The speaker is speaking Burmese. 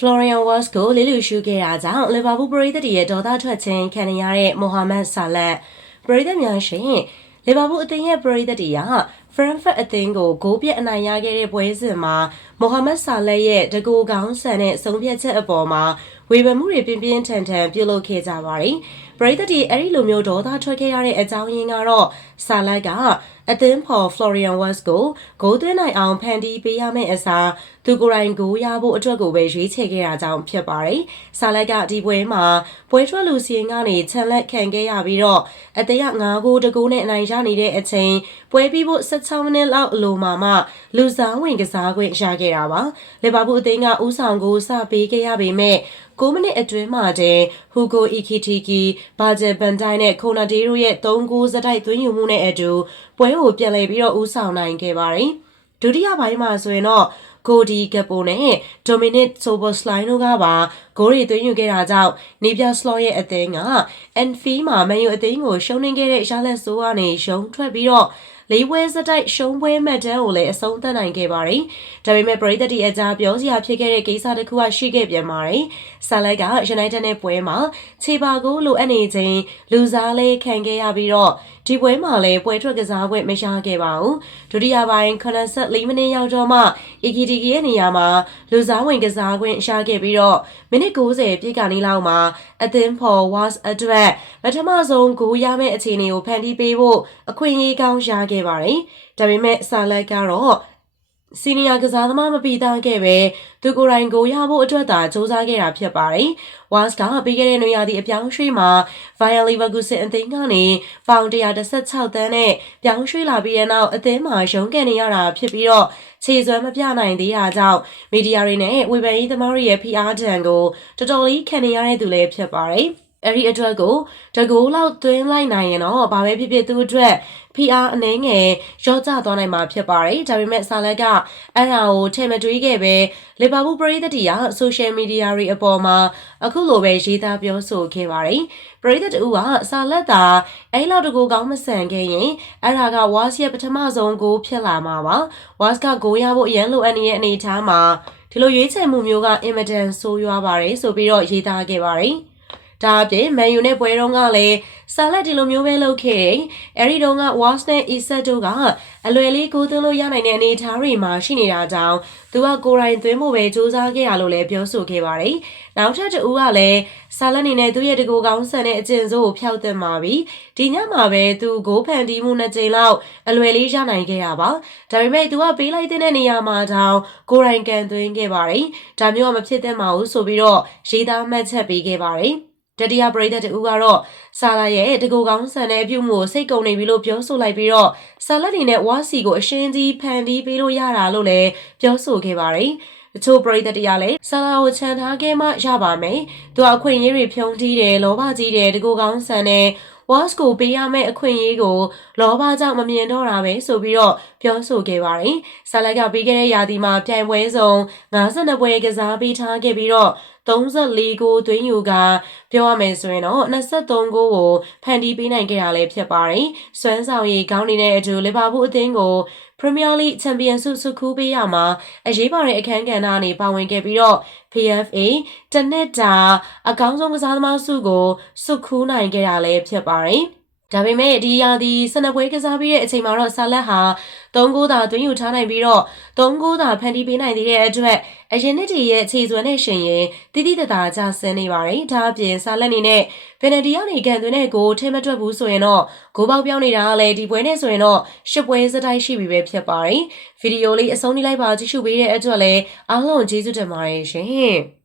Florian Wirtz ကိုလေးလူရှုခဲ့တာကြောင့်လီဗာပူးပရိသတ်တွေရဲ့ဒေါသထွက်ခြင်းခံနေရတဲ့မိုဟာမက်ဆာလက်ပရိသတ်များရှင်လီဗာပူးအသင်းရဲ့ပရိသတ်တွေကဖရန်ဖတ်အသင်းကိုဂိုးပြတ်အနိုင်ရခဲ့တဲ့ပွဲစဉ်မှာမိုဟာမက်ဆာလက်ရဲ့တကူကောင်းဆန်တဲ့ဆုံးဖြတ်ချက်အပေါ်မှာဝေဖန်မှုတွေပြင်းပြင်းထန်ထန်ပြုလုပ်ခဲ့ကြပါတယ်။ ပရိသတ်တွေအဲ့ဒီလိုမျိုးဒေါသထွက်ခဲ့ရတဲ့အကြောင်းရင်းကတော့ဆာလက်ကအသင်းဖော် Florian Wirtz ကိုဂိုးသွင်းနိုင်အောင်ဖန်တီးပေးရမယ့်အစားသူကိုယ်တိုင်ဂိုးရဖို့အတွက်ကိုပဲရွေးချယ်ခဲ့တာကြောင့်ဖြစ်ပါတယ်။ဆာလက်ကဒီပွဲမှာပွဲထွက်လူစီရင်ကနေချန်လက်ခံခဲ့ရပြီးတော့အသက်ရ9ဂိုးတကူနဲ့အနိုင်ရနေတဲ့အချိန်ပွဲပြီးဖို့16မိနစ်လောက်အလိုမှာမှလူစားဝင်ကစားခွင့်ရခဲ့တာပါ။လီဗာပူးအသင်းကဦးဆောင်ကိုစပေးခဲ့ရပေမဲ့9မိနစ်အတွင်းမှာတည်းဟူဂိုအီကီတီကီဘာဂျယ်ဘန်တိုင်းနဲ့ခိုနာဒေရိုရဲ့3ဂိုးစတိုက်သွင်းယူမှုနဲ့အတူပွဲကိုပြန်လည်ပြီးတော့ဦးဆောင်နိုင်ခဲ့ပါတယ်။ဒုတိယပိုင်းမှာဆိုရင်တော့ဂိုဒီကပိုနဲ့ဒိုမီနစ်ဆိုဘစလိုင်းတို့ကပါဂိုးတွေသွင်းယူခဲ့တာကြောင့်နေပြစလော့ရဲ့အသင်းကအန်ဖီမှာမန်ယူအသင်းကိုရှုံးနိခဲ့တဲ့ရှာလက်ဆိုးကနေရှုံးထွက်ပြီးတော့ လေးပွဲစတိုက်ရှုံးပွဲမှတ်တမ်းကိုလည်းအဆုံးသတ်နိုင်ခဲ့ပါတယ်။ဒါပေမဲ့ပရိသတ်တီအကြားပြောစရာဖြစ်ခဲ့တဲ့ကိစ္စတစ်ခုကရှိခဲ့ပြန်ပါတယ်။ဆာလက်ကယူနိုက်တက်နဲ့ပွဲမှာခြေပါကိုလိုအပ်နေခြင်းလူစားလေးခံခဲ့ရပြီးတော့ ဒီပွဲမှာလည်းပွဲထွက်ကစားပွဲမရခဲ့ပါဘူး။ဒုတိယပိုင်း84မိနစ်ရောက်တော့မှ EKTK ရဲ့နေရာမှာလူစားဝင်ကစားခွင့်ရခဲ့ပြီးတော့မိနစ်90ပြည့်ကနီးလောက်မှာအသင်းဖော် was အတွက်ပထမဆုံးဂိုးရမယ့်အခြေအနေကိုဖန်တီးပေးဖို့အခွင့်အရေးကောင်းရခဲ့ပါတယ်။ဒါပေမဲ့ဆာလက်ကတော့ စီနီယာကစားသမားမပီသားခဲ့ပဲသူကိုယ်တိုင်ကိုရဖို့အတွက်သာစူးစမ်းခဲ့တာဖြစ်ပါတယ်။ Wals ကပြီးခဲ့တဲ့နွေရာသီအပြောင်းရွှေ့မှာ Bayer Leverkusen အသင်းကနေပေါင်116သန်းနဲ့ပြောင်းရွှေ့လာပြီးတဲ့နောက်အသင်းမှာရုန်းကန်နေရတာဖြစ်ပြီးတော့ခြေစွမ်းမပြနိုင်သေးတာကြောင့်မီဒီယာတွေနဲ့ဝေဖန်ရေးသမားတွေရဲ့ဖိအားဒဏ်ကိုတော်တော်လေးခံနေရတဲ့သူလည်းဖြစ်ပါတယ်။ အဲ့ဒီအတွက်ကိုတကူလောက်သွင်းလိုက်နိုင်ရင်တော့ဘာပဲဖြစ်ဖြစ်သူအတွက် PR အနှဲငယ်ရော့ကျသွားနိုင်မှာဖြစ်ပါတယ်ဒါပေမဲ့ဆာလက်ကအဲ့ဒါကိုထည့်မတွေးခဲ့ပဲလီဗာပူးပရိသတ်တီကဆိုရှယ်မီဒီယာတွေအပေါ်မှာအခုလိုပဲရေးသားပြောဆိုခဲ့ပါတယ်ပရိသတ်တူကဆာလက်သာအဲ့လောက်တကူကောင်းမဆန်ခဲ့ရင်အဲ့ဒါကဝါစ်ရဲ့ပထမဆုံးဂိုးဖြစ်လာမှာပါဝါစ်ကဂိုးရဖို့အရန်လိုအပ်နေတဲ့အနေအထားမှာဒီလိုရွေးချယ်မှုမျိုးကအင်မတန်ဆိုးရွားပါတယ်ဆိုပြီးတော့ရေးသားခဲ့ပါတယ် ဒါအပြင်မန်ယူနဲ့ပွဲတုန်းကလည်းဆာလက်ဒီလိုမျိုးပဲလုပ်ခဲ့တယ်။အဲဒီတုန်းက Was နဲ့ Isak တို့ကအလွယ်လေးကိုသွင်းလို့ရနိုင်တဲ့အနေအထားတွေမှာရှိနေတာကြောင့်သူကကိုယ်တိုင်သွင်းဖို့ပဲစူးစမ်းခဲ့ရလို့လည်းပြောဆိုခဲ့ပါတယ်။နောက်ထပ်တူကလည်းဆာလက်နေနဲ့သူ့ရဲ့တကူကောင်းဆန်တဲ့အကျင့်စိုးကိုဖျောက်တင်ပါပြီ။ဒီညမှာပဲသူဂိုးဖန်တီးမှုနှစ်ကြိမ်လောက်အလွယ်လေးရနိုင်ခဲ့ရပါ။ဒါပေမဲ့သူကပေးလိုက်တဲ့နေရာမှာတောင်ကိုယ်တိုင်ကန်သွင်းခဲ့ပါတယ်။ဒါမျိုးကမဖြစ်သင့်ပါဘူးဆိုပြီးတော့ရေးသားမှတ်ချက်ပေးခဲ့ပါတယ်။ တတိယပရိသတ်တူကတော့ဆာလာရဲ့တကူကောင်းဆန်တဲ့အပြုမှုကိုစိတ်ကုန်နေပြီလို့ပြောဆိုလိုက်ပြီးတော့ဆာလက်တွေနဲ့ဝါစီကိုအရှင်းကြီးဖန်တီးပေးလို့ရတာလို့လည်းပြောဆိုခဲ့ပါတယ်။တချို့ပရိသတ်တရားလည်းဆာလာကိုခြံထားခဲ့မှရပါမယ်။သူအခွင့်အရေးတွေဖြုံးထီးတယ်လောဘကြီးတယ်တကူကောင်းဆန်တဲ့ was ကိုပေးရမယ့်အခွင့်အရေးကိုလောဘကြောင့်မမြင်တော့တာပဲဆိုပြီးတော့ပြောဆိုခဲ့ပါတယ်။ဆာလက်ကပြီးခဲ့တဲ့ရာသီမှာပြိုင်ပွဲဆုံး52ပွဲကစားပေးထားခဲ့ပြီးတော့ 34ဂိုးသွင်းယူကပြောရမယ်ဆိုရင်တော့23ဂိုးကိုဖန်တီးပေးနိုင်ခဲ့တာလည်းဖြစ်ပါတယ်။စွမ်းဆောင်ရည်ကောင်းနေတဲ့အတူလီဗာပူးအသင်းကို Premier League Champions ဆုစုခူးပေးရမှာအရေးပါတဲ့အခမ်းကဏ္ဍအနေပါဝင်ခဲ့ပြီးတော့ PFA တနစ်တာအကောင်းဆုံးကစားသမားဆုကိုစုခူးနိုင်ခဲ့တာလည်းဖြစ်ပါတယ်။ ဒါပေမဲ့ဒီရာသီစနပွဲကစားပြီးတဲ့အချိန်မှာတော့ဆာလက်ဟာ၃ဂိုးသာသွင်းယူထားနိုင်ပြီးတော့၃ဂိုးသာဖန်တီးပေးနိုင်သေးတဲ့အတွက်အရင်နှစ်တည်းရဲ့အခြေစွမ်းနဲ့ရှင်ရင်တိတိတသာကျဆင်းနေပါတယ်။ဒါအပြင်ဆာလက်နေနဲ့ပယ်နတီကနေကန်သွင်းတဲ့ဂိုးထဲမထွက်ဘူးဆိုရင်တော့ဂိုးပေါက်ပြောင်းနေတာကလည်းဒီပွဲနဲ့ဆိုရင်တော့ရှစ်ပွဲစတိုက်ရှိပြီပဲဖြစ်ပါတယ်။ဗီဒီယိုလေးအဆုံးထိလိုက်ပါကြည့်ရှုပေးတဲ့အတွက်လည်းအားလုံးကျေးဇူးတင်ပါတယ်ရှင်။